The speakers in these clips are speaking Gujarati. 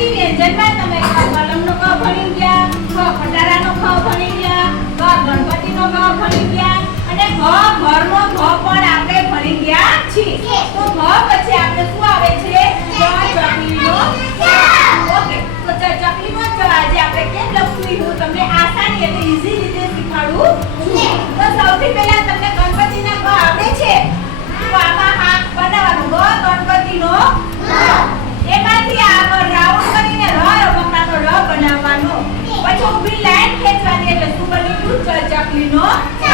ગુજરાતી વ્યંજનમાં તમે કલમનો ક ભણી ગયા, ખટારાનો ખ ભણી ગયા, ગણપતિનો ગ ભણી ગયા અને ઘરનો ઘ પણ આપણે ભણી ગયા છીએ. તો ઘ પછી આપણે શું આવે છે? ચકલીનો ઓકે. તો ચકલીનો આજે આપણે કેમ લખશું હું તમને આસાની એટલે ઈઝી રીતે શીખવાડું છું. તો સૌથી પહેલા તમને ગણપતિના ગ આવડે છે? તો આમાં હાથ બનાવવાનો ગણપતિનો એમાંથી આગળ રાઉન્ડ કરીને રમકડાનો ર બનાવવાનો. પછી ઊભી લાઈન ખેંચવાની એટલે શું બની ગયું? ચકલીનો ગ.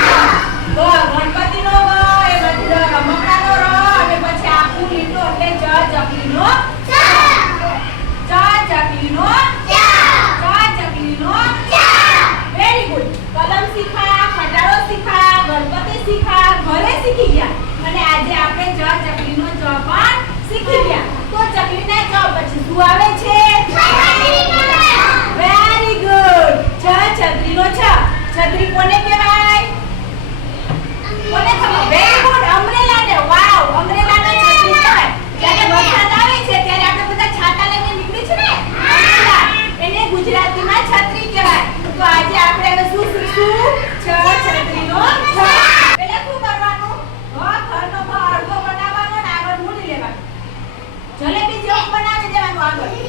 ગણપતિનો ગ એમાંથી રમકડાનો ર અને પછી આખું લીટો એટલે ચકલીનો ચકલીનો ચકલીનો. Very good. કલમ શીખા, ખટારો શીખા, ગણપતિ શીખા, ઘરે શીખી ગયા અને આજે આપણે ચકલીનો ચ પણ શીખી ગયા. તો ચકલીના ચ પછી શું આવે છે? Very good. છત્રીનો છ. છત્રી કોને કહેવાય? કોને ખબર? Very good. અમ્બ્રેલાને. વાવ. અમ્બ્રેલાને છત્રી કહેવાય. જ્યારે વરસાદ આવે છે ત્યારે આપણે બધા છાતા લઈને નીકળી છે ને, અમ્બ્રેલા. એને ગુજરાતીમાં છત્રી કહેવાય. તો આજે આપણે હવે શું શીખશું? છત્રીનો છ. પહેલા શું કરવાનું? ઘરનો અડધો બનાવવાનો ને આગળ મૂડી લેવાનું. જલેબી જેવું બનાવી દેવાનું આગળ.